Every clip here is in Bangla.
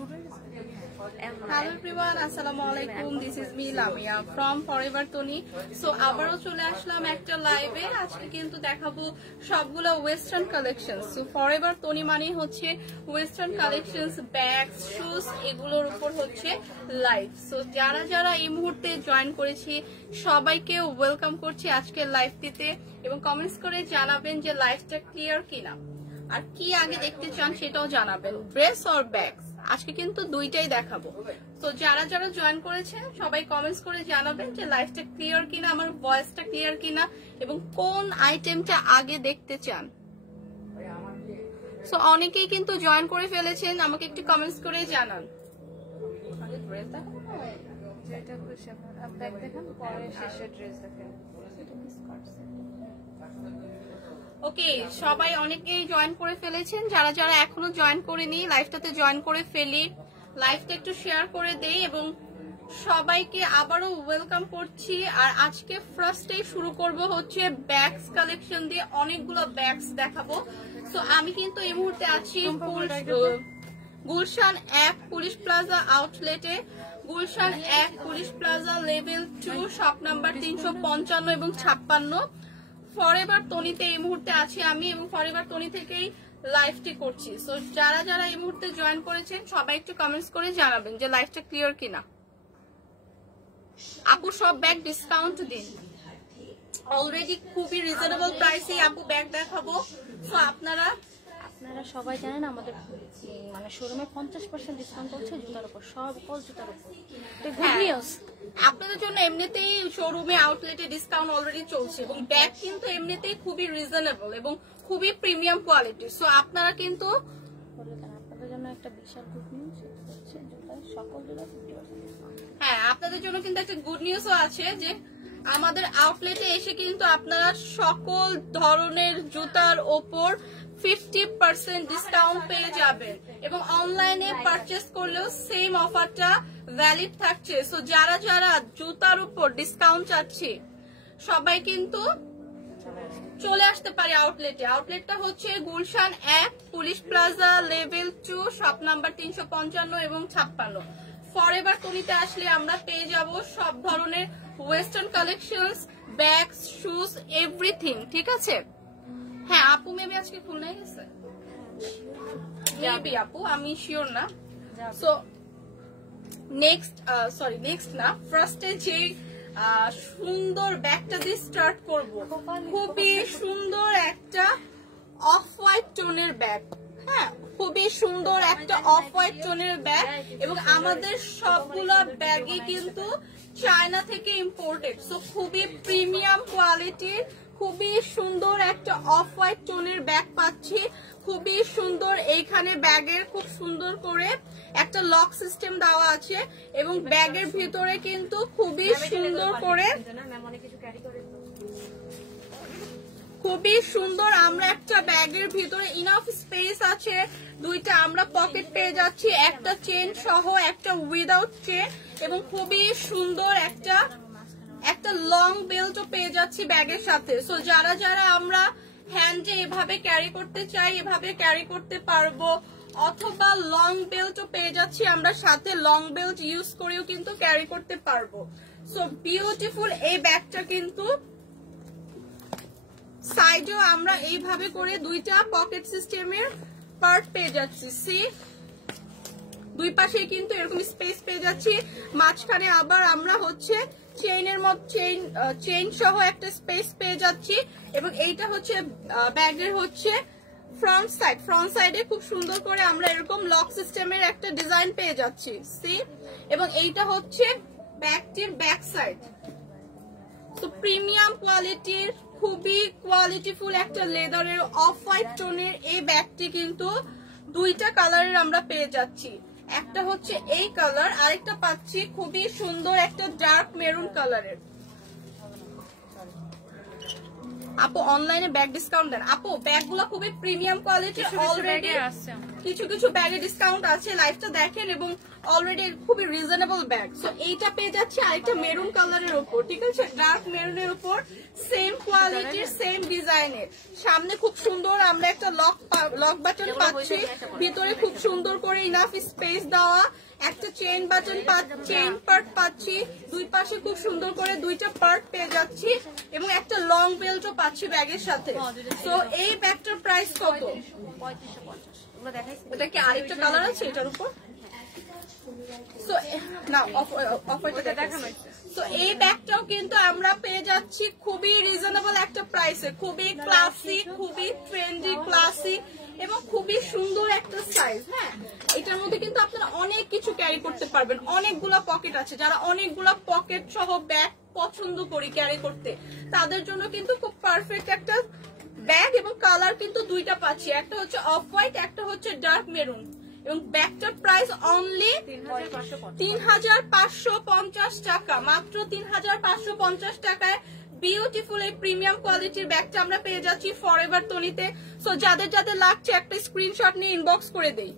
Hello everyone, আসসালামু আলাইকুম। This is me Lamia from Forever Tony. So আবারও চলে আসলাম একটা লাইভে। আজকে কিন্তু দেখাবো সবগুলো western collections. So Forever Tony মানে হচ্ছে ওয়েস্টার্ন কালেকশনস, ব্যাগস, শুজ, এগুলোর উপর হচ্ছে লাইভ। সো যারা যারা এই মুহূর্তে জয়েন করেছি সবাইকে ওয়েলকাম করছি আজকের লাইভটিতে, এবং কমেন্টস করে জানাবেন যে লাইভটা ক্লিয়ার কিনা, আর কি আগে দেখতে চান সেটাও জানাবেন, ড্রেস অর ব্যাগস। আজকে কিন্তু দুইটাই দেখাবো। তো যারা যারা জয়েন করেছেন সবাই কমেন্টস করে জানাবেন যে লাইভটা ক্লিয়ার কিনা, আমার ভয়েসটা ক্লিয়ার কিনা, এবং কোন আইটেমটা আগে দেখতে চান। সো অনেকেই কিন্তু জয়েন করে ফেলেছেন, আমাকে একটু কমেন্টস করে জানান। ওকে, সবাই অনেকেই জয়েন করে ফেলেছেন। যারা যারা এখনো জয়েন করেনি লাইভটাতে জয়েন করে ফেলি, লাইভটা একটু শেয়ার করে দেই এবং সবাইকে আবারও ওয়েলকাম করছি। আর আজকে ফার্স্টেই শুরু করব হচ্ছে ব্যাগস কালেকশন দিয়ে, অনেকগুলো ব্যাগস দেখাবো। সো আমি কিন্তু এই মুহূর্তে আছি গুলশান 1 পুলিশ প্লাজা আউটলেটে, Gulshan 1 police plaza level 2 shop number 355 এবং 56। ফরএভার টনিতে এই মুহূর্তে আছি আমি, এবং ফরএভার টনি থেকেই লাইভটি করছি। সো যারা যারা এই মুহূর্তে জয়েন করেছেন সবাই একটু কমেন্টস করে জানাবেন যে লাইভটা ক্লিয়ার কিনা। আপু সব ব্যাগ ডিসকাউন্ট দিন, অলরেডি খুবই রিজনেবল প্রাইসে আপু ব্যাগ দেখাবো। সো আপনারা সবাই জানেন আমাদের মানে শোরুমে 50% ডিসকাউন্ট চলছে জুতার উপর, সকল জুতার উপর। আপনাদের জন্য এমনিতেই শোরুমে আউটলেটে ডিসকাউন্ট অলরেডি চলছে, এবং ব্যাগ কিন্তু এমনিতেই খুবই রিজনেবল এবং খুবই প্রিমিয়াম কোয়ালিটি। সো আপনারা কিন্তু আপনাদের জন্য একটা বিশাল গুড নিউজ হচ্ছে জুতার সকল জুতা 50%। হ্যাঁ, আপনাদের জন্য কিন্তু একটা গুড নিউজও আছে যে আমাদের আউটলেটে এসে কিন্তু আপনারা সকল ধরনের জুতার ওপর 50% ডিসকাউন্ট পেয়ে যাবেন, এবং অনলাইনে পারচেস করলেও সেম অফারটা ভ্যালিড থাকছে। সো যারা যারা জুতার উপর ডিসকাউন্ট চাচ্ছে সবাই কিন্তু চলে আসতে পারে আউটলেটে। আউটলেটটা হচ্ছে Gulshan 1 police plaza level 2 shop number 355 এবং 56। ফরএভার টনিতে আসলে আমরা পেয়ে যাব সব ধরনের western collections, bags, shoes, everything. ঠিক আছে? হ্যাঁ, আপু মেবি আজকে খুলনায় গেছে, মেবি আপু, আমি শিওর না। সো নেক্সট না, ফার্স্টে যে সুন্দর ব্যাগটা দিয়ে স্টার্ট করব, খুবই সুন্দর একটা অফ হোয়াইট টোনের ব্যাগ। হ্যাঁ, খুবই সুন্দর একটা অফ হোয়াইট টোনের ব্যাগ, এবং আমাদের সবগুলো ব্যাগই কিন্তু চায়না থেকে ইম্পোর্টেড। সো খুবই প্রিমিয়াম কোয়ালিটির খুবই সুন্দর একটা অফ হোয়াইট টোনের ব্যাগ পাচ্ছি, খুবই সুন্দর। এইখানে ব্যাগের খুব সুন্দর করে একটা লক সিস্টেম দেওয়া আছে, এবং ব্যাগের ভিতরে কিন্তু খুবই সুন্দর করে আমরা একটা ব্যাগের ভিতরে ইনাফ স্পেস আছে, দুইটা আমরা পকেট পেয়ে যাচ্ছি, একটা চেন সহ, একটা উইদাউট চেন, এবং খুবই সুন্দর একটা লং বেল্টও পেয়ে যাচ্ছি ব্যাগের সাথে। সো যারা যারা আমরা হ্যান্ডে এভাবে ক্যারি করতে চাই এভাবে ক্যারি করতে পারবো, অথবা লং বেল্টও পেয়ে যাচ্ছি আমরা সাথে, লং বেল্ট ইউজ করেও কিন্তু ক্যারি করতে পারবো। সো বিউটিফুল এই ব্যাগটা কিন্তু সাইডেও আমরা এইভাবে করে দুইটা পকেট সিস্টেমের পার্ট পেয়ে যাচ্ছি। সি দুই পাশে কিন্তু এরকম স্পেস পেয়ে যাচ্ছি, মাঝখানে আবার আমরা হচ্ছে চেইনের মতো চেইন সহ একটা স্পেস পেয়ে যাচ্ছি, এবং এইটা হচ্ছে ব্যাগের হচ্ছে ফ্রন্ট সাইডে খুব সুন্দর করে আমরা এরকম লক সিস্টেমের একটা ডিজাইন পেয়ে যাচ্ছি। সি, এবং এইটা হচ্ছে ব্যাগটির ব্যাক সাইড। তো প্রিমিয়াম কোয়ালিটির খুবই কোয়ালিটিফুল একটা লেদারের অফ হোয়াইট টোনের এই ব্যাগটি কিন্তু দুইটা কালারের আমরা পেয়ে যাচ্ছি, একটা হচ্ছে এই কালার, আরেকটা পাচ্ছি খুবই সুন্দর একটা ডার্ক মেরুন কালারের। আপু অনলাইনে ব্যাগ ডিসকাউন্ট দেন। আপু ব্যাগগুলো খুবই প্রিমিয়াম কোয়ালিটি, অলরেডি কিছু কিছু ব্যাগে ডিসকাউন্ট আছে, লাইভটা দেখেন, এবং অলরেডি খুবই রিজনেবল ব্যাগ। সো এইটা পেয়ে যাচ্ছে আরেকটা মেরুন কালারের উপর, ঠিক আছে, ডার্ক মেরুনের উপর, সেম কোয়ালিটির সেম ডিজাইনের। সামনে খুব সুন্দর আমরা একটা লক বাটন পাচ্ছি, ভিতরে খুব সুন্দর করে ইনাফ স্পেস দেওয়া, একটা চেইন বাটন চেইন পার্ট পাচ্ছি, দুই পাশে খুব সুন্দর করে দুইটা পার্ট পেয়ে যাচ্ছি, এবং একটা লং বেল্টও পাচ্ছি ব্যাগের সাথে। তো এই ব্যাগটার প্রাইস কত? এটা কি আরেকটা কালার আছে এটার উপর? তো এই ব্যাগটাও কিন্তু আমরা পেয়ে যাচ্ছি খুবই রিজনেবল একটা প্রাইসে, খুবই ক্লাসিক, খুবই ট্রেন্ডি ক্লাসিক, এবং খুবই সুন্দর একটা সাইজ। হ্যাঁ, এটার মধ্যে কিন্তু আপনারা অনেক কিছু ক্যারি করতে পারবেন, অনেকগুলা পকেট আছে, যারা অনেকগুলা পকেট সহ ব্যাগ পছন্দ করি ক্যারি করতে, তাদের জন্য কিন্তু খুব পারফেক্ট একটা ব্যাগ। এবং কালার কিন্তু দুইটা পাচ্ছি, একটা হচ্ছে অফ হোয়াইট, একটা হচ্ছে ডার্ক মেরুন, এবং ব্যাগটার প্রাইস অনলি ৩৫৫০ টাকা, মাত্র ৩৫৫০ টাকায় বিউটিফুল এই প্রিমিয়াম কোয়ালিটির ব্যাগটা আমরা পেয়ে যাচ্ছি ফরএভার তনিতে। সো যাদের যাদের লাগছে একটা স্ক্রিনশট নিয়ে ইনবক্স করে দেই।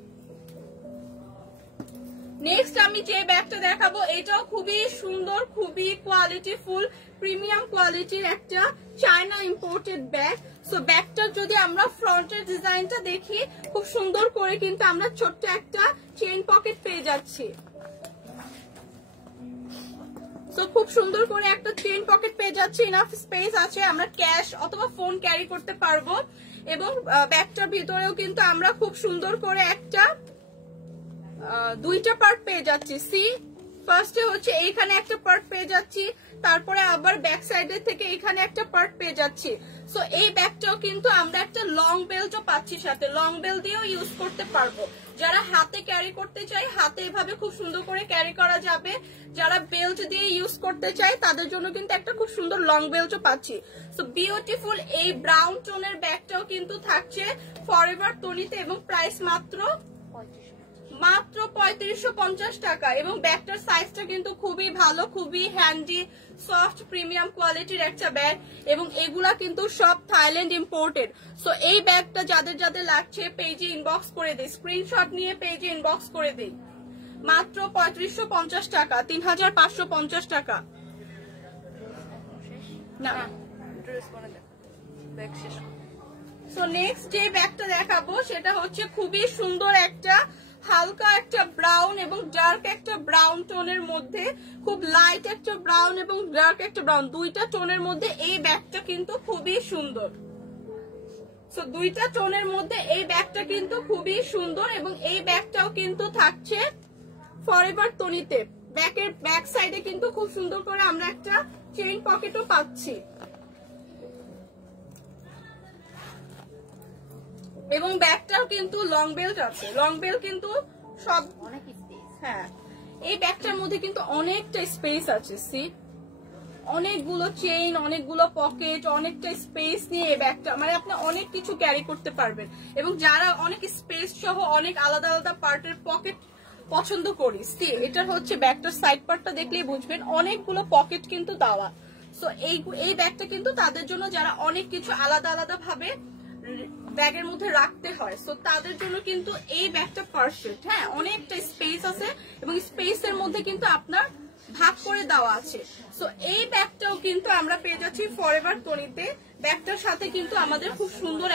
নেক্সট আমি যে ব্যাগটা দেখাবো এটাও খুবই সুন্দর, খুবই কোয়ালিটিফুল প্রিমিয়াম কোয়ালিটির একটা চায়না ইম্পোর্টেড ব্যাগ। সো ব্যাগটার যদি আমরা ফ্রন্টের ডিজাইনটা দেখি, খুব সুন্দর করে কিন্তু আমরা ছোট্ট একটা চেইন পকেট পেয়ে যাচ্ছি। সো খুব সুন্দর করে একটা চেইন পকেট পেয়ে যাচ্ছি, ইনাফ স্পেস আছে, আমরা ক্যাশ অথবা ফোন ক্যারি করতে পারবো। এবং ব্যাগটার ভিতরেও কিন্তু আমরা খুব সুন্দর করে একটা দুইটা পার্ট পেয়ে যাচ্ছি। সি ফার্স্টে হচ্ছে এইখানে একটা পার্ট পেয়ে যাচ্ছি, তারপরে আবার ব্যাক সাইডের থেকে এখানে একটা পার্ট পেয়ে যাচ্ছি। সো এই ব্যাগটাও কিন্তু আমরা একটা লং বেল্টও পাচ্ছি সাথে, লং বেল্ট দিয়েও ইউজ করতে পারবো। যারা হাতে ক্যারি করতে চাই হাতে এভাবে খুব সুন্দর করে ক্যারি করা যাবে, যারা বেল্ট দিয়ে ইউজ করতে চাই তাদের জন্য কিন্তু একটা খুব সুন্দর লং বেল্টও পাচ্ছি। সো বিউটিফুল এই ব্রাউন টোনের ব্যাগটাও কিন্তু থাকছে ফরএভার তনিতে, এবং প্রাইস মাত্র ৩৫৫০ টাকা। এবং ব্যাগটার সাইজটা কিন্তু খুবই ভালো, খুবই হ্যান্ডি, সফট প্রিমিয়াম কোয়ালিটির একটা ব্যাগ, এবং এগুলা কিন্তু সব থাইল্যান্ড ইম্পোর্টেড। সো এই ব্যাগটা যাদের যাদের লাগছে পেজে ইনবক্স করে দেই, স্ক্রিনশট নিয়ে পেজে ইনবক্স করে দেই, মাত্র ৩৫৫০ টাকা, ৩৫৫০ টাকা। না সো নেক্সট যে ব্যাগটা দেখাবো সেটা হচ্ছে খুবই সুন্দর একটা হালকা একটা ব্রাউন এবং ডার্ক একটা ব্রাউন টোনের মধ্যে, খুব লাইট একটা ব্রাউন এবং ডার্ক একটা ব্রাউন, দুইটা টোনের মধ্যে এই ব্যাগটা কিন্তু খুবই সুন্দর। সো দুইটা টোনের মধ্যে এই ব্যাগটা কিন্তু খুবই সুন্দর, এবং এই ব্যাগটাও কিন্তু থাকছে ফরএভার তনিতে। ব্যাকের ব্যাক সাইডে কিন্তু খুব সুন্দর করে আমরা একটা চেইন পকেটও পাচ্ছি, এবং ব্যাগটাও কিন্তু লং বেল্ট আছে, লং বেল্ট কিন্তু সব অনেক স্পেস। হ্যাঁ, এই ব্যাগটার মধ্যে কিন্তু অনেকটা স্পেস আছে, সি অনেকগুলো চেইন, অনেকগুলো পকেট, অনেকটা স্পেস নিয়ে এই ব্যাগটা মানে আপনি অনেক কিছু ক্যারি করতে পারবেন। এবং যারা অনেক স্পেস সহ অনেক আলাদা আলাদা পার্টের পকেট পছন্দ করি, সি এটা হচ্ছে ব্যাগটার সাইড পার্টটা দেখলেই বুঝবেন অনেকগুলো পকেট কিন্তু দেওয়া। সো এই ব্যাগটা কিন্তু তাদের জন্য যারা অনেক কিছু আলাদা আলাদা ভাবে ব্যাগের মধ্যে রাখতে হয়, সো তাদের জন্য কিন্তু এই ব্যাগটা পারফেক্ট। হ্যাঁ, অনেকটা স্পেস আছে এবং স্পেসের মধ্যে কিন্তু আপনার ভাগ করে দেওয়া আছে। সো এই ব্যাগটাও কিন্তু আমরা পেয়ে যাচ্ছি ফরএভার তনিতে। ব্যাগটার সাথে কিন্তু আমাদের খুব সুন্দর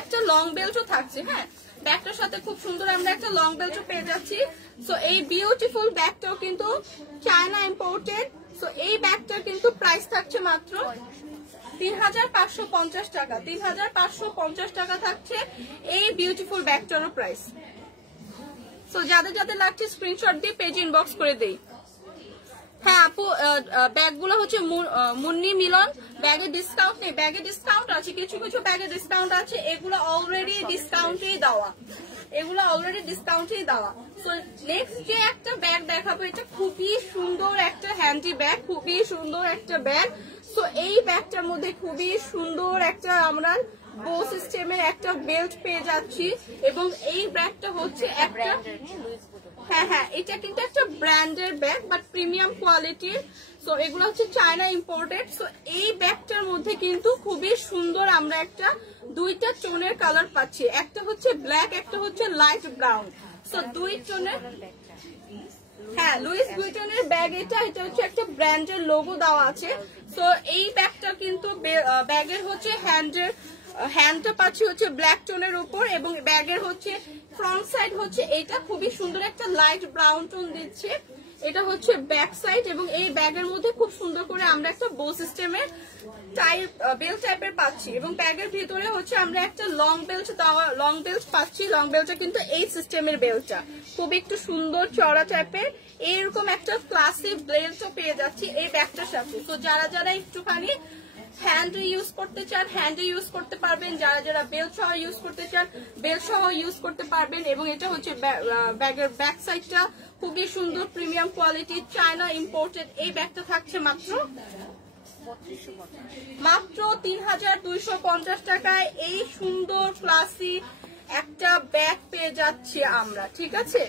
একটা লং বেল্টও থাকছে। হ্যাঁ, ব্যাগটার সাথে খুব সুন্দর আমরা একটা লং বেল্টও পেয়ে যাচ্ছি। সো এই বিউটিফুল ব্যাগটাও কিন্তু চায়না ইম্পোর্টেড। সো এই ব্যাগটার কিন্তু প্রাইস থাকছে মাত্র ৩৫৫০ টাকা, ৩৫৫০ টাকা থাকছে এই বিউটিফুল ব্যাগটারও প্রাইস। সো যাদের যাদের লাগছে স্ক্রিনশট দিয়ে পেজে ইনবক্স করে দেই। হ্যাঁ আপু, ব্যাগগুলো হচ্ছে মুন্নি মিলন, ব্যাগে ডিসকাউন্ট নেই, ব্যাগে ডিসকাউন্ট আছে, কিছু কিছু ব্যাগে ডিসকাউন্ট আছে, এগুলো অলরেডি ডিসকাউন্টেই দেওয়া, এগুলো অলরেডি ডিসকাউন্টেই দেওয়া। সো নেক্সট যে একটা ব্যাগ দেখাবো এটা খুবই সুন্দর একটা হ্যান্ডি ব্যাগ, খুবই সুন্দর একটা ব্যাগ। সো এই ব্যাগটার মধ্যে খুবই সুন্দর একটা আমরা বো সিস্টেমের একটা বেল্ট পেয়ে যাচ্ছি, এবং এই ব্যাগটা হচ্ছে একটা হ্যাঁ এটা কিন্তু একটা ব্র্যান্ডের ব্যাগ বাট প্রিমিয়াম কোয়ালিটির। সো এগুলো হচ্ছে চায়না ইম্পোর্টেড। সো এই ব্যাগটার মধ্যে কিন্তু খুবই সুন্দর আমরা একটা দুইটা টোনের কালার পাচ্ছি, একটা হচ্ছে ব্ল্যাক, একটা হচ্ছে লাইট ব্রাউন। সো দুই টোনের, হ্যাঁ লুইস ভিউটনের ব্যাগ এটা হচ্ছে একটা ব্র্যান্ডের লোগো দেওয়া আছে। সো এই ব্যাগটা কিন্তু ব্যাগের হচ্ছে হ্যান্ডটা পাচ্ছি হচ্ছে ব্ল্যাক টোনের উপর, এবং ব্যাগের হচ্ছে ফ্রন্ট সাইড হচ্ছে এটা খুবই সুন্দর একটা লাইট ব্রাউন টোন দিচ্ছে। এটা হচ্ছে ব্যাক সাইড, এবং এই ব্যাগের মধ্যে খুব সুন্দর করে আমরা একটা বো সিস্টেমের বেল্ট টাইপের পাচ্ছি, এবং ব্যাগের ভিতরে হচ্ছে আমরা একটা লং বেল্ট পাচ্ছি। লং বেল্টটা কিন্তু এই সিস্টেমের বেল্টটা খুব একটু সুন্দর চড়া টাইপের, এইরকম একটা ক্লাসি বেল্টও পেয়ে যাচ্ছি এই ব্যাগটার সাথে। তো যারা যারা একটুখানি হ্যান্ড ইউজ করতে চান হ্যান্ডে ইউজ করতে পারবেন, যারা যারা বেল্ট সহ ইউজ করতে চান বেল্ট সহ ইউজ করতে পারবেন। এবং এটা হচ্ছে ব্যাগের ব্যাক সাইডটা খুবই সুন্দর প্রিমিয়াম কোয়ালিটি চায়না ইম্পোর্টেড। এই ব্যাগটা থাকছে মাত্র 3250 টাকায়। এই সুন্দর ক্লাসি একটা ব্যাগ পেয়ে যাচ্ছি আমরা, ঠিক আছে।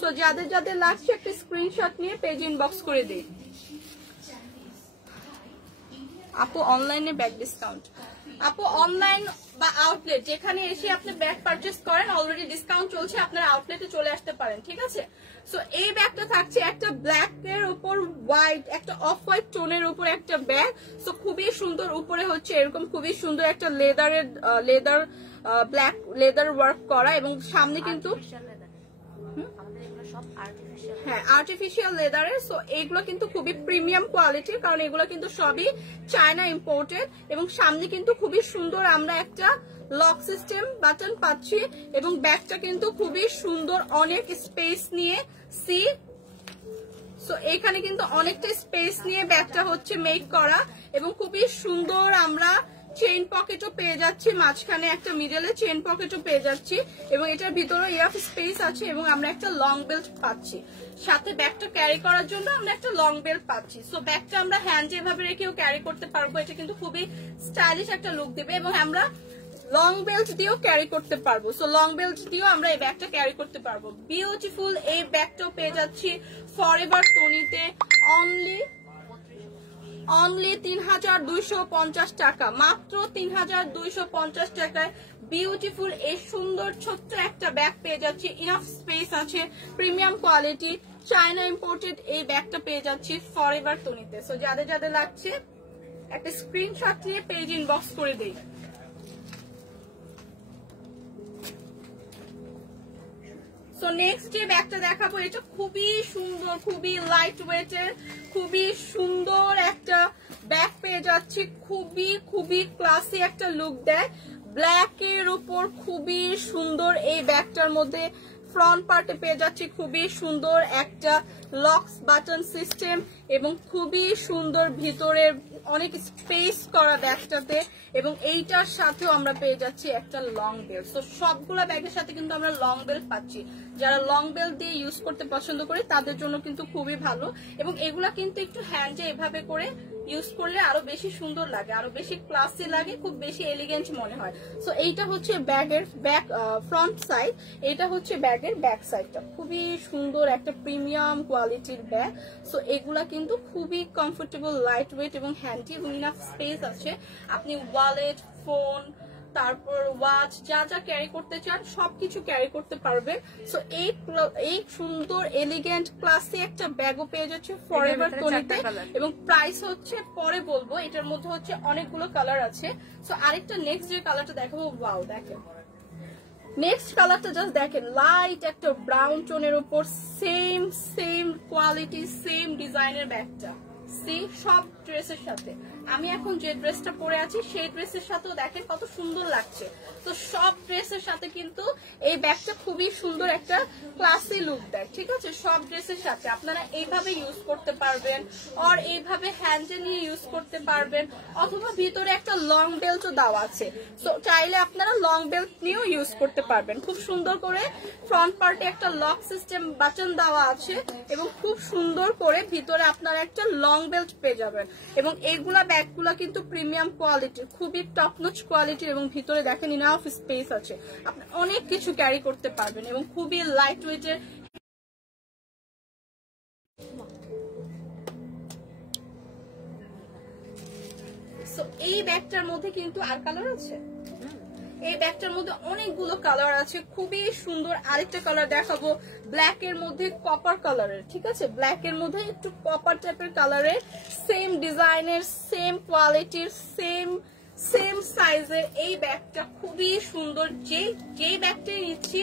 তো যাদের যাদের লাগছে একটা স্ক্রিনশট নিয়ে পেজ ইনবক্স করে দিই। আপু অনলাইনে ব্যাগ ডিসকাউন্ট, আপু অনলাইন বা আউটলেট যেখানে এসে আপনি ব্যাগ পারচেস করেন অলরেডি ডিসকাউন্ট চলছে, আপনারা আউটলেটে চলে আসতে পারেন, ঠিক আছে। সো এই ব্যাগটা থাকছে একটা ব্ল্যাক এর উপর হোয়াইট, একটা অফ হোয়াইট টোনের উপর একটা ব্যাগ। সো খুবই সুন্দর, উপরে হচ্ছে এরকম খুবই সুন্দর একটা ব্ল্যাক লেদার ওয়ার্ক করা, এবং সামনে কিন্তু হ্যাঁ আর্টিফিশিয়াল লেদারের। সো এগুলো কিন্তু খুবই প্রিমিয়াম কোয়ালিটির, কারণ এগুলো কিন্তু সবই চায়না ইম্পোর্টেড, এবং সামনে কিন্তু খুবই সুন্দর আমরা একটা লক সিস্টেম বাটন পাচ্ছি, এবং ব্যাগটা কিন্তু খুবই সুন্দর অনেক স্পেস নিয়ে সো এখানে কিন্তু অনেকটা স্পেস নিয়ে ব্যাগটা হচ্ছে মেক করা, এবং খুবই সুন্দর আমরা চেইন পকেটও পেয়ে যাচ্ছি, মাঝখানে একটা মিডলে চেইন পকেটও পেয়ে যাচ্ছি, এবং এটার ভিতরে ইয়াফ স্পেস আছে, এবং আমরা একটা লং বেল্ট পাচ্ছি সাথে। ব্যাগটা ক্যারি করার জন্য আমরা একটা লং বেল্ট পাচ্ছি। সো ব্যাগটা আমরা হ্যান্ডে এভাবে রেখেও ক্যারি করতে পারবো, এটা কিন্তু খুবই স্টাইলিশ একটা লুক দেবে, এবং আমরা লং বেল্ট দিয়েও ক্যারি করতে পারবো। সো লং বেল্ট দিয়েও আমরা এই ব্যাগটা ক্যারি করতে পারবো। বিউটিফুল এই ব্যাগটাও পেয়ে যাচ্ছি ফরএভার টনিতে অনলি 3250 টাকা, মাত্র 3250 টাকায় বিউটিফুল এই সুন্দর ছোট্ট একটা ব্যাগ পেয়ে যাচ্ছি। ইনাফ স্পেস আছে, প্রিমিয়াম কোয়ালিটি চায়না ইম্পোর্টেড এই ব্যাগটা পেয়ে যাচ্ছি ফরএভার টনিতে। সো যাদের যাদের লাগছে একটা স্ক্রিনশট নিয়ে পেজ ইনবক্স করে দেই। সো নেক্সট যে ব্যাগটা দেখাবো এটা খুবই সুন্দর, খুবই লাইট ওয়েটের, খুবই সুন্দর একটা ব্যাগ পেয়ে যাচ্ছি, খুবই ক্লাসি একটা লুক দেয়। ব্ল্যাক এর উপর খুবই সুন্দর এই ব্যাগটার মধ্যে ফ্রন্ট পার্টে পেয়ে যাচ্ছি খুবই সুন্দর একটা লকস বাটন সিস্টেম, এবং খুবই সুন্দর ভিতরে অনেক স্পেস করা ব্যাগটাতে, এবং এইটার সাথেও আমরা পেয়ে যাচ্ছি একটা লং বেল্ট। তো সবগুলা ব্যাগের সাথে কিন্তু আমরা লং বেল্ট পাচ্ছি, যারা লং বেল্ট দিয়ে ইউজ করতে পছন্দ করে তাদের জন্য কিন্তু খুবই ভালো, এবং এগুলা কিন্তু একটু হ্যান্ডে এভাবে করে ইউজ করলে আরো বেশি সুন্দর লাগে, আরো বেশি ক্লাসি লাগে, খুব বেশি এলিগেন্ট মনে হয়। সো এইটা হচ্ছে ব্যাগের ফ্রন্ট সাইড, এটা হচ্ছে ব্যাগের ব্যাক সাইডটা, খুবই সুন্দর একটা প্রিমিয়াম কোয়ালিটির ব্যাগ। সো এগুলা কিন্তু খুবই কমফোর্টেবল, লাইট ওয়েট এবং হ্যান্ডি, এবং ইনাফ স্পেস আছে। আপনি ওয়ালেট, ফোন, তারপর ওয়াচ যা যা ক্যারি করতে চান সবকিছু ক্যারি করতে পারবেন। সো এই সুন্দর এলিগেন্ট ক্লাসি একটা ব্যাগও পেয়ে যাচ্ছে ফরএভার টনিতে, এবং প্রাইস হচ্ছে পরে বলবো, এটার মধ্যে হচ্ছে অনেকগুলো কালার আছে। সো আরেকটা নেক্সট যে কালারটা দেখাবো, ওয়াও দেখেন নেক্সট কালারটা জাস্ট দেখেন, লাইট একটা ব্রাউন টোনের উপর সেম কোয়ালিটি সেম ডিজাইনের ব্যাগটা সব ড্রেসের সাথে। আমি এখন যে ড্রেসটা পরে আছি সেই ড্রেসের সাথেও দেখেন কত সুন্দর লাগছে। তো সব ড্রেসের সাথে কিন্তু এই ব্যাগটা খুবই সুন্দর একটা ক্লাসি লুক দেয়, ঠিক আছে। সব ড্রেসের সাথে আপনারা এইভাবে ইউজ করতে পারবেন, আর এইভাবে হ্যান্ডে নিয়ে ইউজ করতে পারবেন, অথবা ভিতরে একটা লং বেল্টও দেওয়া আছে। তো চাইলে আপনারা লং বেল্ট নিয়েও ইউজ করতে পারবেন। খুব সুন্দর করে ফ্রন্ট পার্টে একটা লক সিস্টেম বাটন দেওয়া আছে, এবং খুব সুন্দর করে ভিতরে আপনারা একটা লং বেল্ট পেয়ে যাবেন। এবং এইগুলা ব্যাগগুলা কিন্তু প্রিমিয়াম কোয়ালিটির, খুবই টপ নচ কোয়ালিটির, এবং ভিতরে দেখেন ইনাফ স্পেস আছে, আপনি অনেক কিছু ক্যারি করতে পারবেন, এবং খুবই লাইট ওয়েটের। সো এই ব্যাগটার মধ্যে কিন্তু আর কালার আছে, এই ব্যাগটার মধ্যে অনেকগুলো কালার আছে, খুবই সুন্দর। আরেকটা কালার দেখাবো ব্ল্যাক এর মধ্যে কপার কালারের, ঠিক আছে, ব্ল্যাক এর মধ্যে একটু কপার টাইপের কালারের, সেম ডিজাইনের, সেম কোয়ালিটির, সেম সাইজের এই ব্যাগটা খুবই সুন্দর। যেই ব্যাগটাই নিচ্ছি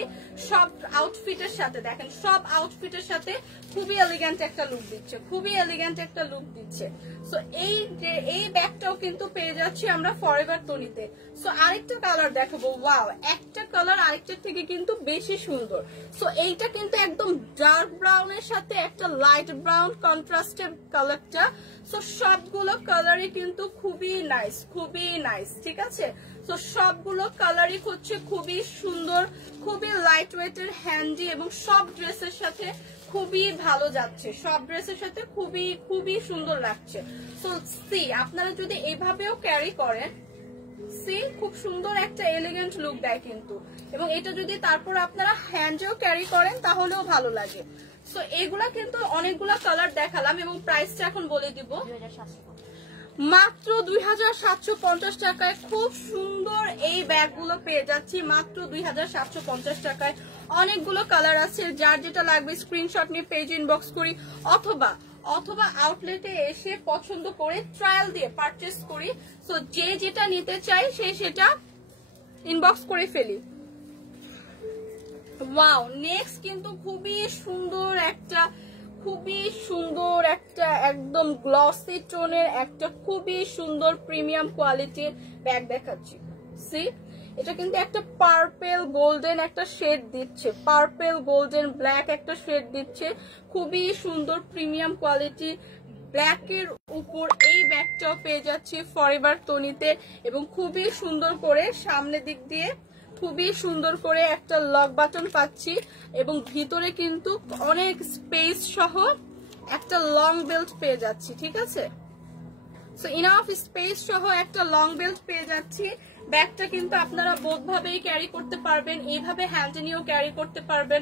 সব আউটফিটের সাথে, দেখেন সব আউটফিটের সাথে খুবই এলিগ্যান্ট একটা লুক দিচ্ছে, খুবই এলিগ্যান্ট একটা লুক দিচ্ছে। সো এই ব্যাগটাও কিন্তু পেয়ে যাচ্ছি আমরা ফরএভার তনিতে। সো আরেকটা কালার দেখাবো, ওয়াও, একটা কালার আরেকটার থেকে কিন্তু বেশি সুন্দর। সো এইটা কিন্তু একদম ডার্ক ব্রাউনের সাথে একটা লাইট ব্রাউন কন্ট্রাস্টের কালারটা। সো সবগুলো কালারই কিন্তু খুবই নাইস, খুবই নাইস, ঠিক আছে। তো সবগুলো কালারই হচ্ছে খুবই সুন্দর, খুবই লাইট ওয়েটের, হ্যান্ডি এবং সব ড্রেসের সাথে খুবই ভালো যাচ্ছে, সব ড্রেসের সাথে খুবই খুবই সুন্দর লাগছে। সো সি আপনারা যদি এইভাবেও ক্যারি করেন, সি খুব সুন্দর একটা এলিগেন্ট লুক দেয় কিন্তু, এবং এটা যদি তারপর আপনারা হ্যান্ডেও ক্যারি করেন তাহলেও ভালো লাগে। সো এগুলা কিন্তু অনেকগুলা কালার দেখালাম এবং প্রাইসটা এখন বলে দিব, মাত্র 2750 টাকায় খুব সুন্দর এই ব্যাগগুলো পেয়ে যাচ্ছি, মাত্র 2750 টাকায়। অনেকগুলো কালার আছে, যার যেটা লাগবে স্ক্রিনশট নিয়ে পেজ ইনবক্স করি, অথবা আউটলেটে এসে পছন্দ করে ট্রায়াল দিয়ে পারচেস করি। সো যে যেটা নিতে চাই সে সেটা ইনবক্স করে ফেলি। ওয়াও, নেক্সট কিন্তু খুবই সুন্দর একটা একদম গ্লসি টোনের একটা খুবই সুন্দর প্রিমিয়াম কোয়ালিটির ব্যাগ দেখাচ্ছি। সি এটা কিন্তু একটা পার্পেল গোল্ডেন একটা শেড দিচ্ছে, পার্পেল গোল্ডেন ব্ল্যাক একটা শেড দিচ্ছে, খুবই সুন্দর প্রিমিয়াম কোয়ালিটি ব্ল্যাকের উপর এই ব্যাগটাও পেয়ে যাচ্ছি ফরএভার তনিতে, এবং খুবই সুন্দর করে সামনের দিক দিয়ে খুবই সুন্দর করে একটা লক বাটন পাচ্ছি, এবং ভিতরে কিন্তু অনেক স্পেস সহ একটা লং বেল্ট পেয়ে যাচ্ছি, ঠিক আছে। সো ইনাফ স্পেস সহ একটা লং বেল্ট পেয়ে যাচ্ছি। ব্যাগটা কিন্তু আপনারা বোথ ভাবেই ক্যারি করতে পারবেন, এইভাবে হ্যান্ডে নিয়েও ক্যারি করতে পারবেন,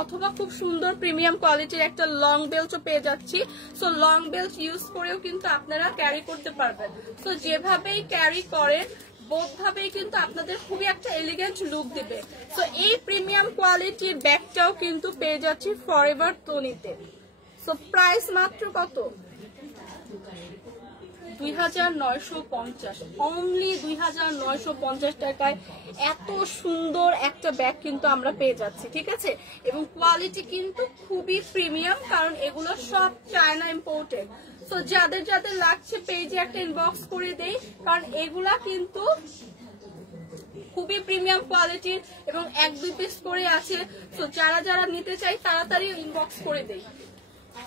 অথবা খুব সুন্দর প্রিমিয়াম কোয়ালিটির একটা লং বেল্টও পেয়ে যাচ্ছি। সো লং বেল্ট ইউজ করেও কিন্তু আপনারা ক্যারি করতে পারবেন। সো যেভাবেই ক্যারি করেন বোথ ভাবেই কিন্তু আপনাদের খুবই একটা এলিগেন্ট লুক দিবে। সো এই প্রিমিয়াম কোয়ালিটির ব্যাগটাও কিন্তু পেয়ে যাচ্ছি ফরএভার তনিতে। সো প্রাইস মাত্র কত? 2950, অনলি 2950 টাকায় এত সুন্দর একটা ব্যাগ কিন্তু আমরা পেয়ে যাচ্ছি, ঠিক আছে। এবং কোয়ালিটি কিন্তু খুবই প্রিমিয়াম, কারণ এগুলো সব চায়না ইম্পোর্টেড। তো যাদের যাদের লাগছে পেজে একটা ইনবক্স করে দেই, কারণ এগুলা কিন্তু খুবই প্রিমিয়াম কোয়ালিটির এবং 1-2 পিস করে আছে। তো যারা নিতে চাই তাড়াতাড়ি ইনবক্স করে দেই।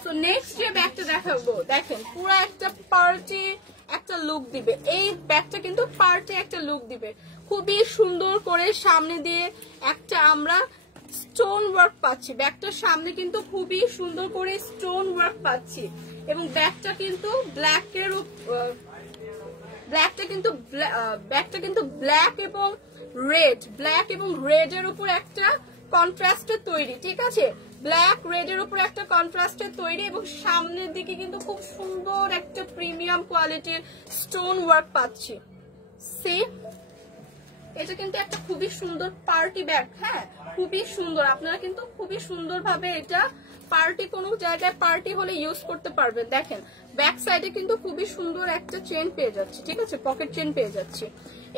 তো নেক্সট যে ব্যাগটা দেখাবো, দেখেন পুরো একটা পার্টি একটা লুক দিবে এই ব্যাগটা, কিন্তু পার্টি একটা লুক দিবে, খুবই সুন্দর করে সামনে দিয়ে একটা আমরা স্টোন ওয়ার্ক পাচ্ছি, ব্যাগটার সামনে কিন্তু খুবই সুন্দর করে স্টোন ওয়ার্ক পাচ্ছি, এবং ব্যাগটা কিন্তু ব্যাগটা কিন্তু ব্ল্যাক এবং রেড এর উপর একটা কন্ট্রাস্টের তৈরি, ঠিক আছে, ব্ল্যাক রেড এর উপর একটা কন্ট্রাস্টের তৈরি, এবং সামনের দিকে কিন্তু খুব সুন্দর একটা প্রিমিয়াম কোয়ালিটির স্টোন ওয়ার্ক পাচ্ছি। সি এটা কিন্তু একটা খুবই সুন্দর পার্টি ব্যাগ, হ্যাঁ খুবই সুন্দর, আপনারা কিন্তু খুবই সুন্দর ভাবে এটা পার্টি কোনো জায়গায় পার্টি হলে ইউজ করতে পারবেন। দেখেন ব্যাক সাইডে কিন্তু খুবই সুন্দর একটা চেন পেয়ে যাচ্ছে, ঠিক আছে, পকেট চেন পেয়ে যাচ্ছে,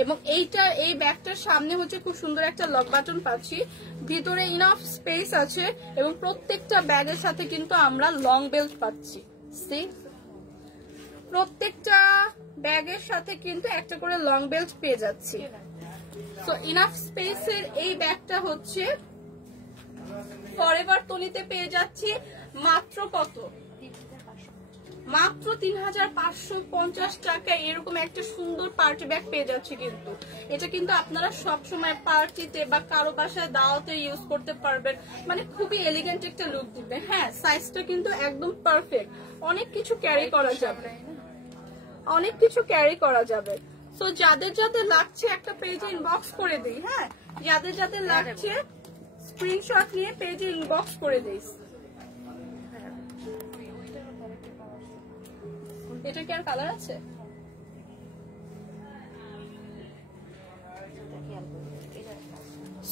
এবং এই ব্যাগটার সামনে হচ্ছে খুব সুন্দর একটা লক বাটন পাচ্ছি, ভিতরে ইনাফ স্পেস আছে, এবং প্রত্যেকটা ব্যাগের সাথে কিন্তু আমরা লং বেল্ট পাচ্ছি। সি প্রত্যেকটা ব্যাগের সাথে কিন্তু একটা করে লং বেল্ট পেয়ে যাচ্ছি। সো ইনাফ স্পেসের এই ব্যাগটা হচ্ছে ফরএভার তনিতে পেয়ে যাচ্ছি মাত্র কত? মাত্র 3550 টাকায় এরকম একটা সুন্দর পার্টি ব্যাগ পেয়ে যাচ্ছে। কিন্তু এটা কিন্তু আপনারা সব সময় পার্টিতে বা কারো বাসায় দাওয়াতে ইউজ করতে পারবেন, মানে খুবই এলিগেন্ট একটা লুক দিবে। হ্যাঁ সাইজটা কিন্তু একদম পারফেক্ট, অনেক কিছু ক্যারি করা যাবে, সো যাদের যাদের লাগছে একটা পেজে ইনবক্স করে দিই, হ্যাঁ যাদের যাদের লাগছে স্ক্রিনশট নিয়ে পেজে ইনবক্স করে দিই। এটা কি আর কালার আছে?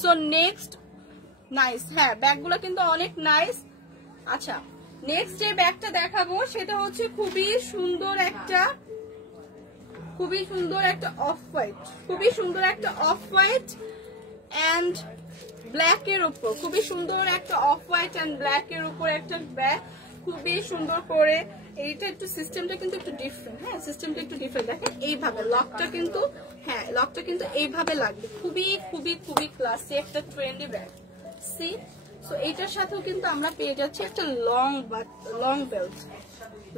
সো নেক্সট নাইস, হ্যাঁ ব্যাগগুলো কিন্তু অনেক নাইস। আচ্ছা নেক্সট যে ব্যাগটা দেখাবো সেটা হচ্ছে খুবই সুন্দর একটা অফ হোয়াইট, খুবই সুন্দর একটা অফ হোয়াইট অ্যান্ড ব্ল্যাক এর উপর, খুবই সুন্দর একটা অফ হোয়াইট অ্যান্ড ব্ল্যাক এর উপর একটা ব্যাগ, খুবই সুন্দর করে। এইটা একটু সিস্টেমটা কিন্তু একটু ডিফারেন্ট, হ্যাঁ সিস্টেমটা একটু ডিফারেন্ট। দেখেন এইভাবে লকটা কিন্তু, হ্যাঁ লকটা কিন্তু এইভাবে লাগবে, খুবই খুবই খুবই ক্লাসি একটা ট্রেন্ডি ব্যাগ। সি সো এইটার সাথেও কিন্তু আমরা পেয়ে যাচ্ছি একটা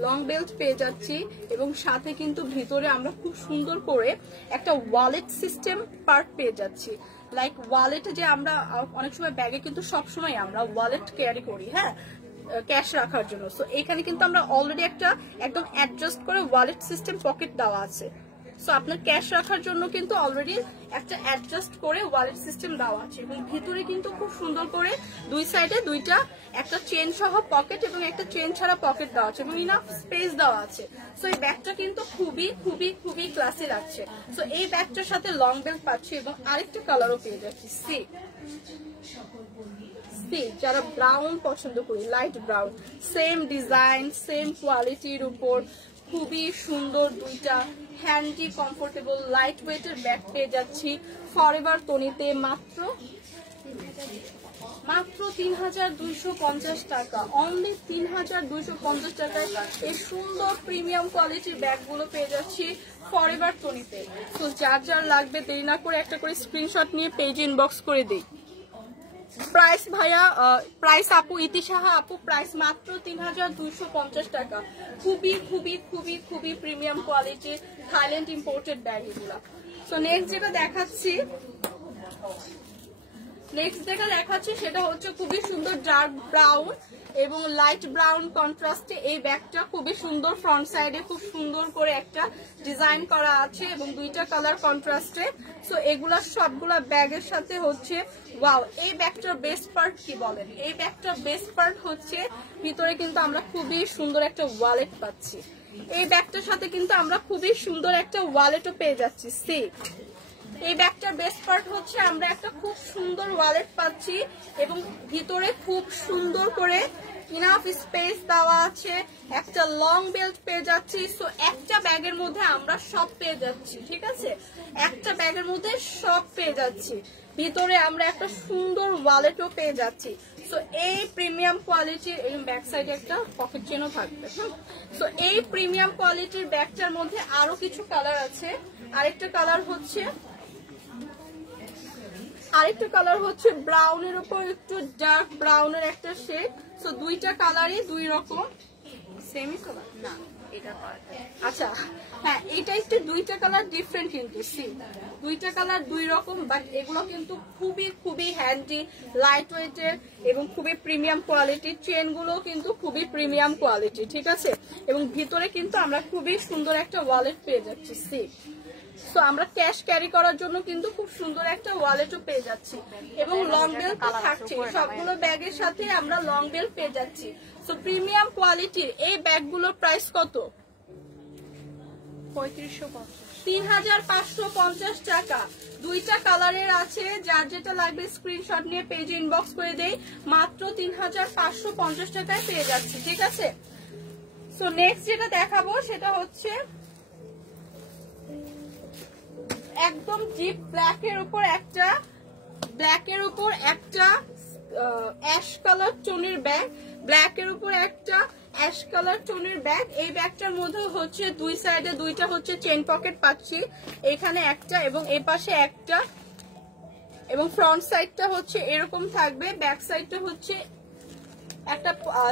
লং বেল্ট পেয়ে যাচ্ছি, এবং সাথে কিন্তু ভিতরে আমরা খুব সুন্দর করে একটা ওয়ালেট সিস্টেম পার্ট পেয়ে যাচ্ছি। লাইক ওয়ালেটে যে আমরা অনেক সময় ব্যাগে কিন্তু সবসময় আমরা ওয়ালেট ক্যারি করি, হ্যাঁ ক্যাশ রাখার জন্য। সো এখানে কিন্তু আমরা অলরেডি একটা একদম অ্যাডজাস্ট করে ওয়ালেট সিস্টেম পকেট দেওয়া আছে। সো আপনার ক্যাশ রাখার জন্য কিন্তু অলরেডি একটা অ্যাডজাস্ট করে ওয়ালেট সিস্টেম দেওয়া আছে, এবং ভিতরে কিন্তু খুব সুন্দর করে দুই সাইডে দুইটা একটা চেন সহ পকেট এবং একটা চেন ছাড়া পকেট দেওয়া আছে, এবং ইনাফ স্পেস দেওয়া আছে। সো এই ব্যাগটা কিন্তু খুবই খুবই খুবই ক্লাসি লাগছে। সো এই ব্যাগটার সাথে লং বেল্ট পাচ্ছি, এবং আরেকটা কালারও পেয়ে যাচ্ছি। যারা ব্রাউন পছন্দ করি, light brown, same design same কোয়ালিটির উপর খুবই সুন্দর দুইটা হ্যান্ডি কমফোর্টেবল লাইট ওয়েটের ব্যাগ পেয়ে যাচ্ছি ফরএভার তনিতে মাত্র 3250 টাকা, অনলি 3250 টাকায় এই সুন্দর প্রিমিয়াম কোয়ালিটির ব্যাগগুলো পেয়ে যাচ্ছি ফরএভার তনিতে। তো যার যার লাগবে দেরি না করে একটা করে স্ক্রিনশট নিয়ে পেজ ইনবক্স করে দিই। প্রাইস ভাইয়া, প্রাইস আপু ইতিসাহা আপু, প্রাইস মাত্র 3250 টাকা। খুবই খুবই খুবই খুবই প্রিমিয়াম কোয়ালিটির থাইল্যান্ড ইম্পোর্টেড ব্যাগ এগুলা। সো নেক্সট যেটা দেখাচ্ছি সেটা হচ্ছে খুবই সুন্দর ডার্ক ব্রাউন এবং লাইট ব্রাউন কন্ট্রাস্টে এই ব্যাগটা খুবই সুন্দর, ফ্রন্ট সাইডে খুব সুন্দর করে একটা ডিজাইন করা আছে এবং দুইটা কালার কন্ট্রাস্টে। সো এগুলা সবগুলা ব্যাগের সাথে হচ্ছে ওয়াও। এই ব্যাগটার বেস্ট পার্ট কি বলেন? এই ব্যাগটার বেস্ট পার্ট হচ্ছে ভিতরে কিন্তু আমরা খুবই সুন্দর একটা ওয়ালেট পাচ্ছি। এই ব্যাগটার সাথে কিন্তু আমরা খুবই সুন্দর একটা ওয়ালেটও পেয়ে যাচ্ছি। সি এই ব্যাগটার বেস্ট পার্ট হচ্ছে আমরা একটা খুব সুন্দর ওয়ালেট পাচ্ছি এবং ভিতরে খুব সুন্দর করে ইনাফ স্পেস দেওয়া আছে, একটা লং বেল্ট পেয়ে যাচ্ছি। সো একটা ব্যাগের মধ্যে আমরা সব পেয়ে যাচ্ছি, ঠিক আছে, একটা ব্যাগের মধ্যে সব পেয়ে যাচ্ছি। ভিতরে আমরা একটা সুন্দর ওয়ালেটও পেয়ে যাচ্ছি। সো এই প্রিমিয়াম কোয়ালিটির এবং ব্যাক সাইডে একটা পকেট চেনও থাকবে। সো এই প্রিমিয়াম কোয়ালিটির ব্যাগটার মধ্যে আরো কিছু কালার আছে। আরেকটা কালার হচ্ছে ব্রাউনের উপর একটু ডার্ক ব্রাউনের একটা শেড। সো দুইটা কালারই দুই রকম, সেমই কালার না এটা, আচ্ছা হ্যাঁ এটা একটু দুইটা কালার ডিফারেন্ট, কিন্তু দুইটা কালার দুই রকম, বাট এগুলো কিন্তু খুবই খুবই হ্যান্ডি, লাইট ওয়েটের এবং খুবই প্রিমিয়াম কোয়ালিটির। চেনগুলো কিন্তু খুবই প্রিমিয়াম কোয়ালিটি, ঠিক আছে, এবং ভিতরে কিন্তু আমরা খুবই সুন্দর একটা ওয়ালেট পেয়ে যাচ্ছি। তো আমরা ক্যাশ ক্যারি করার জন্য কিন্তু খুব সুন্দর একটা ওয়ালেটও পেয়ে যাচ্ছি এবং লং বেল্ট থাকছে। সবগুলো ব্যাগের সাথে আমরা লং বেল্ট পেয়ে যাচ্ছি। সো প্রিমিয়াম কোয়ালিটির এই ব্যাগগুলোর প্রাইস কত? 3550 টাকা। দুইটা কালারের আছে, যার যেটা লাগবে স্ক্রিনশট নিয়ে পেজে ইনবক্স করে দেই। মাত্র 3550 টাকায় পেয়ে যাচ্ছি, ঠিক আছে। সো নেক্সট যেটা দেখাবো সেটা হচ্ছে একদম ডিপ ব্ল্যাকের উপর একটা অ্যাশ কালার টোনের ব্যাগ, ব্ল্যাকের উপর একটা অ্যাশ কালার টোনের ব্যাগ। এই ব্যাগটার মধ্যে হচ্ছে দুই সাইডে দুইটা হচ্ছে চেন পকেট পাচ্ছি, এখানে একটা এবং এই পাশে একটা, এবং ফ্রন্ট সাইডটা হচ্ছে এরকম থাকবে, ব্যাক সাইডটা হচ্ছে একটা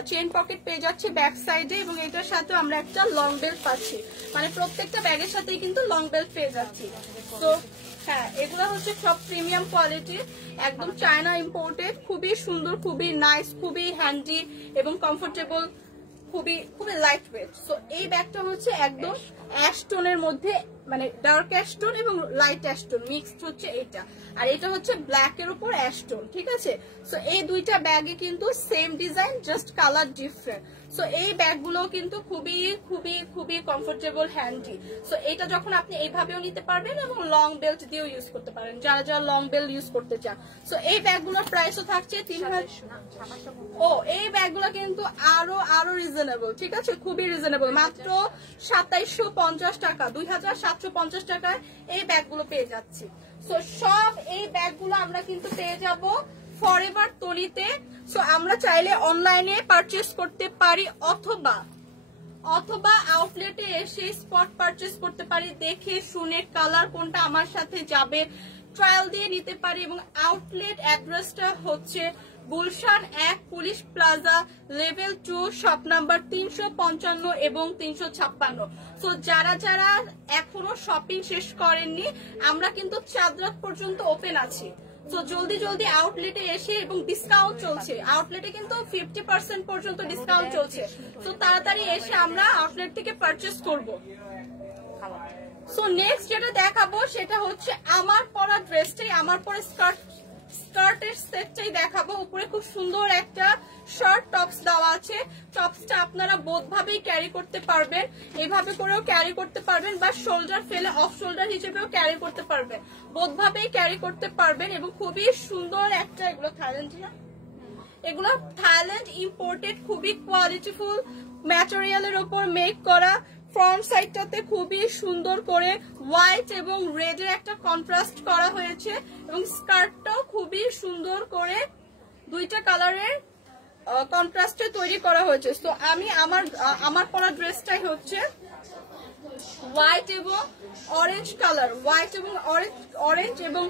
চেন পকেট পেয়ে যাচ্ছে ব্যাক সাইডে, এবং এটার সাথে আমরা একটা লং বেল্ট পাচ্ছি। মানে প্রত্যেকটা ব্যাগের সাথেই কিন্তু লং বেল্ট পেয়ে যাচ্ছি। তো হ্যাঁ এগুলো হচ্ছে সব প্রিমিয়াম কোয়ালিটির, একদম চায়না ইম্পোর্টেড, খুবই সুন্দর, খুবই নাইস, খুবই হ্যান্ডি এবং কমফোর্টেবল, খুবই খুবই লাইট ওয়েট। সো এই ব্যাগটা হচ্ছে একদম অ্যাশ টোনের মধ্যে মানে ডার্ক অ্যাশটোন এবং লাইট অ্যাশটোন মিক্সড হচ্ছে এটা, আর এটা হচ্ছে ব্ল্যাক এর উপর অ্যাশটোন, ঠিক আছে। সো এই দুইটা ব্যাগে কিন্তু same design, just colour different. So এই ব্যাগগুলো কিন্তু খুবই খুবই খুবই কমফোর্টেবল, হ্যান্ডি। সো এটা যখন আপনি এইভাবেও নিতে পারবেন এবং লং বেল্ট দিয়েও ইউজ করতে পারেন, যারা যারা লং বেল্ট ইউজ করতে চান। সো এই ব্যাগগুলোর প্রাইসও থাকছে 3000। ও এই ব্যাগগুলো কিন্তু আরো রিজনেবল, ঠিক আছে, খুবই রিজনেবল, মাত্র 2750 টাকা, 2750 টাকায় এই ব্যাগগুলো পেয়ে যাচ্ছি। সো সব এই ব্যাগগুলো আমরা কিন্তু পেয়ে যাব ফরএভার তনিতে। সো আমরা চাইলে অনলাইনে পারচেজ করতে পারি অথবা আউটলেটে এসে স্পট পারচেজ করতে পারি, দেখে শুনে কালার কোনটা আমার সাথে যাবে ট্রায়াল দিয়ে নিতে পারি। এবং আউটলেট অ্যাড্রেসটা হচ্ছে Gulshan 1 police plaza level 2 shop number 355 এবং 356। সো যারা যারা এখনো শপিং শেষ করেননি, আমরা কিন্তু চাঁদ রাত পর্যন্ত ওপেন আছি। সো জলদি জলদি আউটলেটে এসে, এবং ডিসকাউন্ট চলছে আউটলেটে কিন্তু 50% পর্যন্ত ডিসকাউন্ট চলছে। সো তাড়াতাড়ি এসে আমরা আউটলেট থেকে পারচেজ করব। সো নেক্সট যেটা দেখাবো সেটা হচ্ছে আমার পরা ড্রেসটাই, আমার পরা স্কার্টের সেটটাই দেখাবো। উপরে খুব সুন্দর একটা শার্ট টপস দেওয়া আছে। টপসটা আপনারা বোথ ভাবেই ক্যারি করতে পারবেন, এভাবে করেও ক্যারি করতে পারবেন, বা শোল্ডার ফেলে অফ শোল্ডার হিসেবেও ক্যারি করতে পারবেন, বোথ ভাবেই ক্যারি করতে পারবেন। এবং খুবই সুন্দর একটা, এগুলো থাইল্যান্ড ইম্পোর্টেড, খুবই কোয়ালিটিফুল ম্যাটেরিয়ালের উপর মেক করা। ফ্রন্ট সাইডটাতে খুবই সুন্দর করে হোয়াইট এবং রেডের একটা কন্ট্রাস্ট করা হয়েছে, এবং স্কার্টটাও খুবই সুন্দর করে দুইটা কালারের কন্ট্রাস্টে তৈরি করা হয়েছে। তো আমি আমার পরা ড্রেসটাই হচ্ছে হোয়াইট এবং অরেঞ্জ কালার, হোয়াইট এবং অরেঞ্জ এবং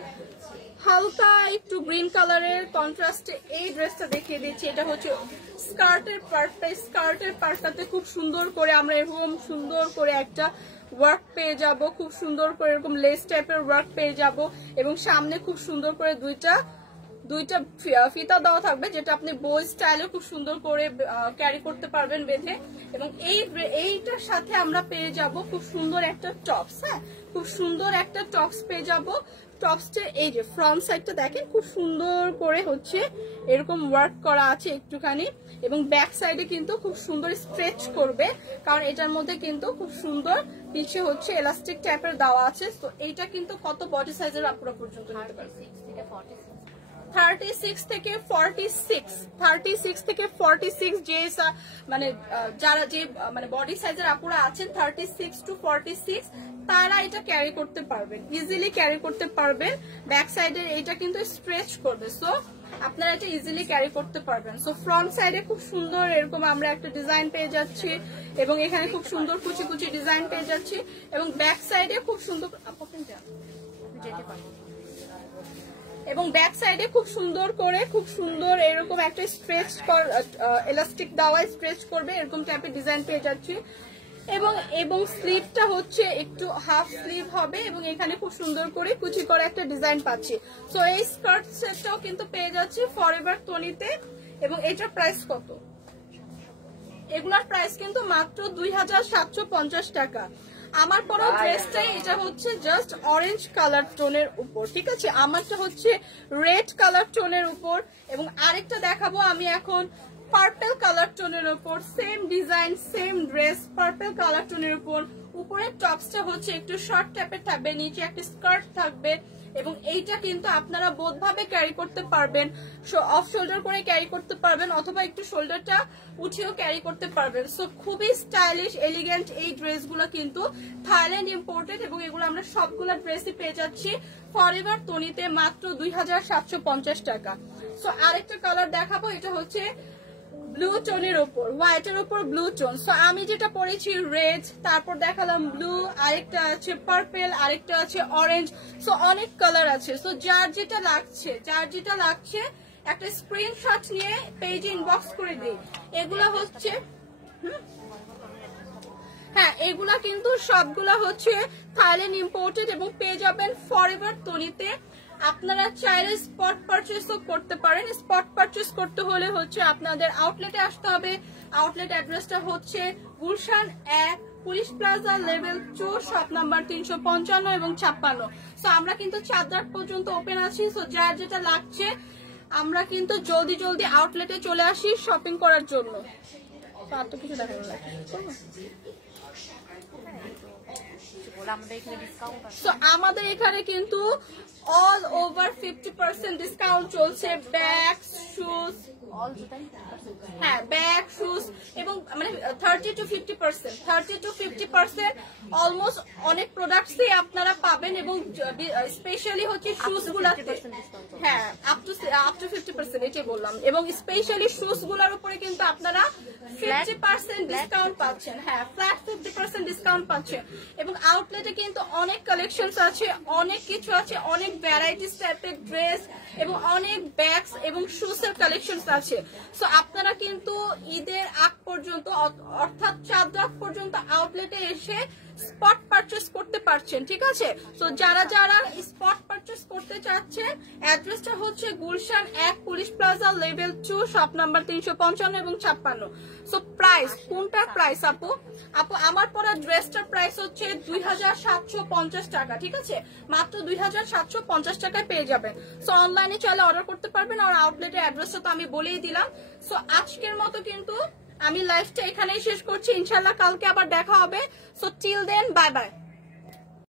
হালকা একটু গ্রিন কালারের কন্ট্রাস্টে এই ড্রেসটা দেখিয়ে দিচ্ছি। এটা হচ্ছে স্কার্টের পার্টটা, স্কার্টের পার্টটাতে খুব সুন্দর করে আমরা এরকম সুন্দর করে একটা ওয়ার্ক পেয়ে যাব, খুব সুন্দর করে এরকম লেস টাইপের ওয়ার্ক পেয়ে যাব, এবং সামনে খুব সুন্দর করে দুইটা ফিতা দেওয়া থাকবে, যেটা আপনি বই স্টাইলে খুব সুন্দর করে ক্যারি করতে পারবেন বেঁধে। এবং এইটার সাথে আমরা পেয়ে যাব খুব সুন্দর একটা টপস, হ্যাঁ, খুব সুন্দর একটা টপস পেয়ে যাব। টপসটা এই যে ফ্রন্ট সাইডটা দেখেন খুব সুন্দর করে হচ্ছে এরকম ওয়ার্ক করা আছে একটুখানি, এবং ব্যাক সাইডে কিন্তু খুব সুন্দর স্ট্রেচ করবে, কারণ এটার মধ্যে কিন্তু খুব সুন্দর পিছে হচ্ছে এলাস্টিক টাইপের দেওয়া আছে। তো এইটা কিন্তু কত বডি সাইজের আপুরা পর্যন্ত নিতে পারবে? 36 থেকে 46 যে মানে যারা যে মানে বডি সাইজের আপুরা আছেন 36 to 46 তারা এটা ক্যারি করতে পারবেন, ইজিলি ক্যারি করতে পারবেন। ব্যাক সাইডের এটা কিন্তু স্ট্রেচ করবে, সো আপনারা এটা ইজিলি ক্যারি করতে পারবেন। সো ফ্রন্ট সাইডে খুব সুন্দর এরকম আমরা একটা ডিজাইন পেয়ে যাচ্ছি, এবং এখানে খুব সুন্দর কুচি কুচি ডিজাইন পেয়ে যাচ্ছি, এবং ব্যাক সাইডে খুব সুন্দর এবং ব্যাক সাইডে খুব সুন্দর করে খুব সুন্দর এরকম একটা স্ট্রেচ এলাস্টিক দেওয়া স্ট্রেচ করবে এরকম টাইপের ডিজাইন পেয়ে যাচ্ছি। এবং স্লিভটা হচ্ছে একটু হাফ স্লিভ হবে, এবং এখানে খুব সুন্দর করে কুচি করে একটা ডিজাইন পাচ্ছি। সো এই স্কার্ট সেটটাও কিন্তু পেয়ে যাচ্ছি ফরএভার তনিতে। এবং এটার প্রাইস কত? এগুলার প্রাইস কিন্তু মাত্র 2750 টাকা। আমার পরা ড্রেসটাই এটা হচ্ছে জাস্ট অরেঞ্জ কালার টোনের উপর, ঠিক আছে, আমারটা হচ্ছে রেড কালার টোনের উপর, এবং আরেকটা দেখাবো আমি এখন পার্পল কালার টোনের উপর, same design same dress purple colour টোনের উপর। উপরের টপসটা হচ্ছে একটু শর্ট টাইপের থাকবে, নিচে একটা স্কার্ট থাকবে, এবং এইটা কিন্তু আপনারা বোধ ভাবে ক্যারি করতে পারবেন, অফ শোল্ডার করে ক্যারি করতে পারবেন, অথবা একটু শোল্ডারটা উঠিয়েও ক্যারি করতে পারবেন। সো খুবই স্টাইলিশ এলিগেন্ট এই ড্রেসগুলো কিন্তু থাইল্যান্ড ইম্পোর্টেড, এবং এগুলো আমরা সবগুলো ড্রেসই পেয়ে যাচ্ছি ফরএভার তনিতে মাত্র 2750 টাকা। সো আরেকটা কালার দেখাবো, এটা হচ্ছে ব্লু টোনের উপর, হোয়াইটের উপর ব্লু টোন। সো আমি যেটা পরেছি রেড, তারপর দেখালাম ব্লু, আরেকটা আছে পার্পল, আরেকটা আছে অরেঞ্জ। সো অনেক কালার আছে। সো যার যেটা লাগছে একটা স্ক্রিনশট নিয়ে পেজে ইনবক্স করে দিই। এগুলা হচ্ছে হ্যাঁ, এগুলা কিন্তু সবগুলা হচ্ছে থাইল্যান্ড ইম্পোর্টেড, এবং পেয়ে যাবেন ফরএভার তনিতে। আপনারা চাইলে স্পট পারচেজও করতে পারেন। স্পট পারচেজ করতে হলে হচ্ছে আপনাদের আউটলেটে আসতে হবে। আউটলেট অ্যাড্রেসটা হচ্ছে Gulshan 1 police plaza level 2 shop number 355 এবং 56। সো আমরা কিন্তু 4 রাত পর্যন্ত ওপেন আছি। সো যার যেটা লাগছে আমরা কিন্তু জলদি জলদি আউটলেটে চলে আসি শপিং করার জন্য। তো আর তো কিছু দেখানো লাগে। সো আমাদের এখানে কিন্তু অল ওভার 50% ডিসকাউন্ট চলছে। ব্যাগ, শুজ, হ্যাঁ ব্যাগ, শুজ এবং মানে 30 to 50% অলমোস্ট অনেক প্রোডাক্টসই আপনারা পাবেন এবং স্পেশালি হচ্ছে শুজ গুলাতে, হ্যাঁ আপ টু 50% এটাই বললাম। এবং স্পেশালি শুজ গুলার উপরে কিন্তু আপনারা 50% ডিসকাউন্ট পাচ্ছেন। হ্যাঁ ফ্ল্যাট 50% ডিসকাউন্ট পাচ্ছেন। এবং আউটলেটে কিন্তু অনেক কালেকশনস আছে, অনেক কিছু আছে, অনেক ভ্যারাইটিস টাইপের ড্রেস এবং অনেক ব্যাগস এবং শুজ এর কালেকশনস আছে। সো আপনারা কিন্তু ঈদের আগ পর্যন্ত অর্থাৎ 4 রাত পর্যন্ত আউটলেটে এসে স্পট পারচেজ করতে পারছেন, ঠিক আছে? তো যারা যারা স্পট পারচেজ করতে চাচ্ছেন অ্যাড্রেসটা হচ্ছে Gulshan 1 police plaza level 2 shop number 355 এবং 56। সো প্রাইস কোনটার প্রাইস আপু? আপু আমার পরা ড্রেসটার প্রাইস হচ্ছে 2750 টাকা, ঠিক আছে? মাত্র 2750 টাকায় পেয়ে যাবেন। সো অনলাইনে চাইলে অর্ডার করতে পারবেন আর আউটলেটের অ্যাড্রেসটা তো আমি বলেই দিলাম। সো আজকের মতো কিন্তু আমি লাইভটা এখানেই শেষ করছি। ইনশাল্লাহ কালকে আবার দেখা হবে। So till then bye by.